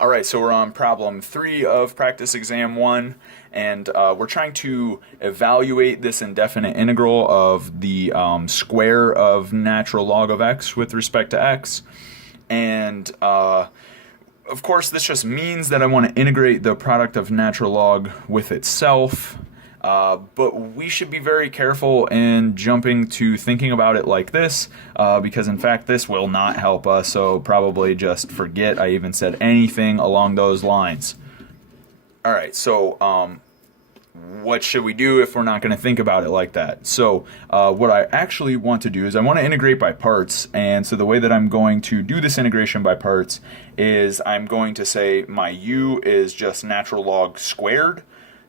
All right, so we're on problem 3 of practice exam 1, and we're trying to evaluate this indefinite integral of the square of natural log of x with respect to x. And of course, this just means that I want to integrate the product of natural log with itself. But we should be very careful in jumping to thinking about it like this, because in fact this will not help us, so probably just forget I even said anything along those lines. Alright, so what should we do if we're not going to think about it like that? So what I actually want to do is I want to integrate by parts, and so the way that I'm going to do this integration by parts is I'm going to say my u is just natural log squared.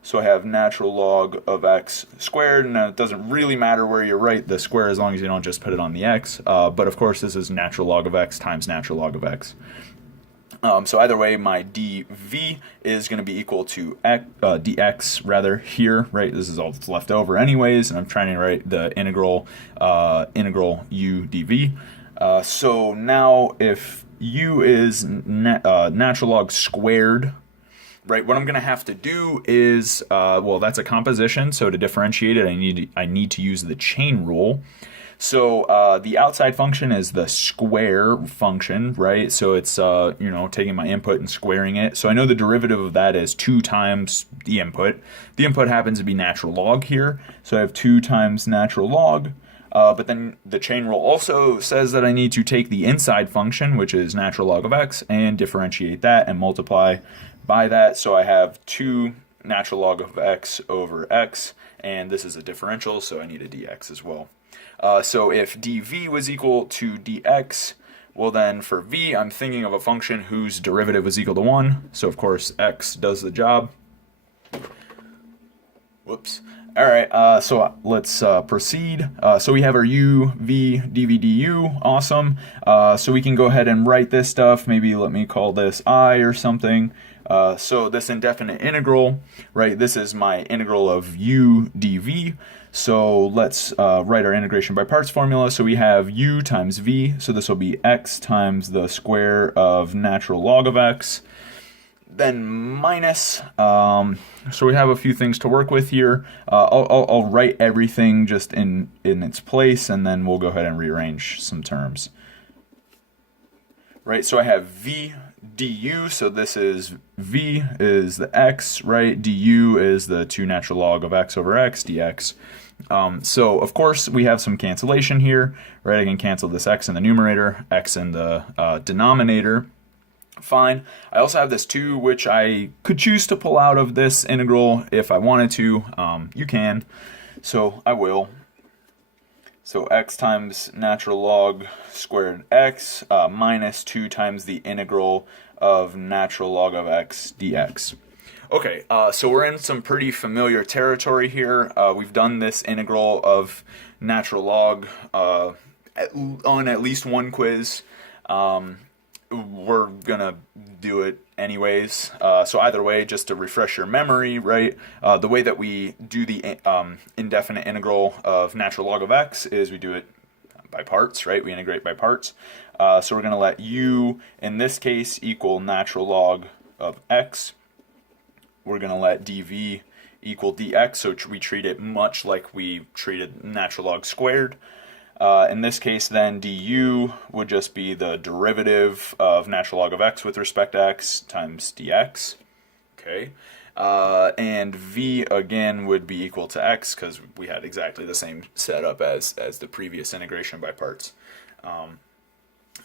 So I have natural log of x squared, and it doesn't really matter where you write the square as long as you don't just put it on the x. But of course, this is natural log of x times natural log of x. So either way, my dv is going to be equal to dx rather here, right? This is all that's left over anyways, and I'm trying to write the integral u dv. So now if u is natural log squared, right, what I'm going to have to do is, well, that's a composition, so to differentiate it, I need to use the chain rule. So the outside function is the square function, right? So it's, taking my input and squaring it. So I know the derivative of that is 2 times the input. The input happens to be natural log here, so I have 2 times natural log. But then the chain rule also says that I need to take the inside function, which is natural log of x, and differentiate that and multiply by that. So I have 2 natural log of x over x, and this is a differential, so I need a dx as well. So if dv was equal to dx, well then for v, I'm thinking of a function whose derivative was equal to 1. So of course x does the job. Whoops. All right, so let's proceed. So we have our u, v, dv, du. Awesome. So we can go ahead and write this stuff. Maybe let me call this I or something. So this indefinite integral, right, this is my integral of u dv. So let's write our integration by parts formula. So we have u times v, so this will be x times the square of natural log of x. Then minus, so we have a few things to work with here. I'll write everything just in its place, and then we'll go ahead and rearrange some terms. Right, so I have v du, so this is v is the x, right? Du is the 2 natural log of x over x, dx. So of course we have some cancellation here, right? I can cancel this x in the numerator, x in the denominator. Fine. I also have this 2, which I could choose to pull out of this integral if I wanted to. You can, so I will. So x times natural log squared x minus 2 times the integral of natural log of x dx. Okay, so we're in some pretty familiar territory here. We've done this integral of natural log on at least one quiz. We're gonna do it anyways. So either way, just to refresh your memory, right? The way that we do the indefinite integral of natural log of x is we do it by parts, right? We integrate by parts. So we're gonna let u, in this case, equal natural log of x. We're gonna let dv equal dx, so we treat it much like we treated natural log squared. In this case, then, du would just be the derivative of natural log of x with respect to x times dx. Okay. And v, again, would be equal to x because we had exactly the same setup as the previous integration by parts.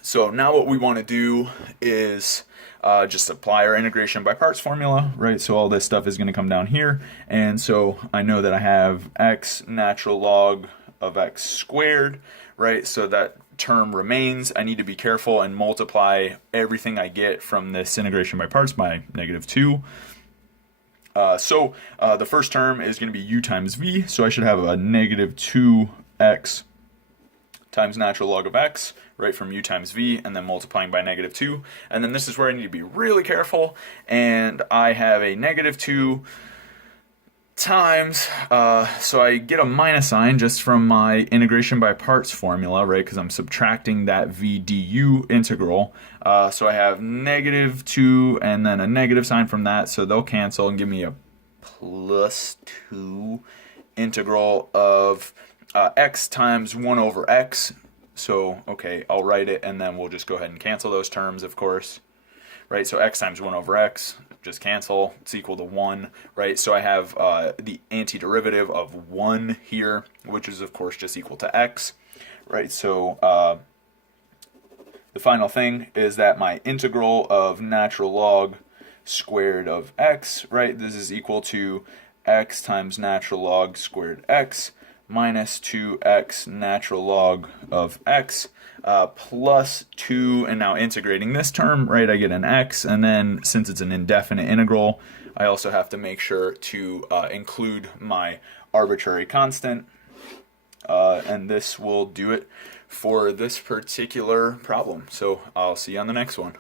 So now what we want to do is just apply our integration by parts formula, right? So all this stuff is going to come down here. And so I know that I have x natural log of x squared, right? So that term remains. I need to be careful and multiply everything I get from this integration by parts by -2. So the first term is going to be u times v, so I should have a -2x times natural log of x, right, from u times v, and then multiplying by -2. And then this is where I need to be really careful, and I have a -2 times, so I get a minus sign just from my integration by parts formula, right, because I'm subtracting that v du integral. So I have negative 2 and then a negative sign from that, so they'll cancel and give me a plus 2 integral of x times 1 over x. So, okay, I'll write it, and then we'll just go ahead and cancel those terms, of course. Right, so x times 1 over x, just cancel, it's equal to 1, right? So I have the antiderivative of 1 here, which is, of course, just equal to x, right? So the final thing is that my integral of natural log squared of x, right? This is equal to x times natural log squared x minus 2x natural log of x plus 2, and now integrating this term, right, I get an x, and then since it's an indefinite integral, I also have to make sure to include my arbitrary constant, and this will do it for this particular problem. So I'll see you on the next one.